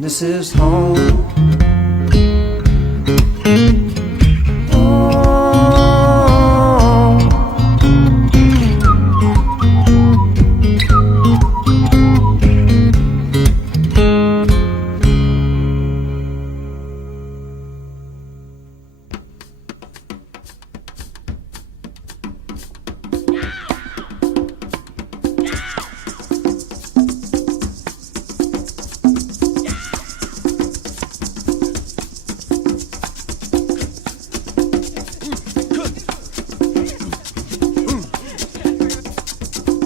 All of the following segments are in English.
This is home.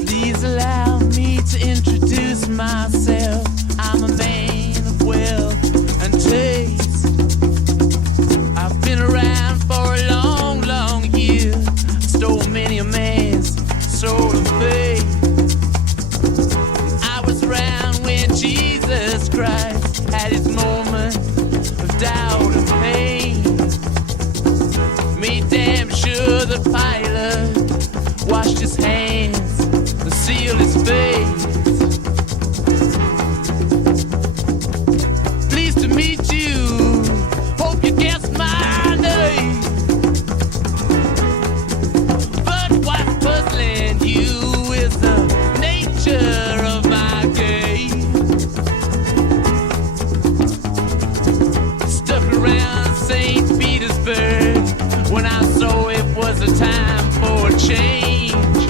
Please allow me to introduce myself. I'm a man of wealth and taste. I've been around for a long, long year. Stole many a man's soul of faith. I was around when Jesus Christ had his moment of doubt and pain. Made damn sure the pilot washed his hands and sealed his face. Pleased to meet you. Hope you guess my name. But what's puzzling you is the nature of my game. Stuck around St. Petersburg when I saw it was a time for a change.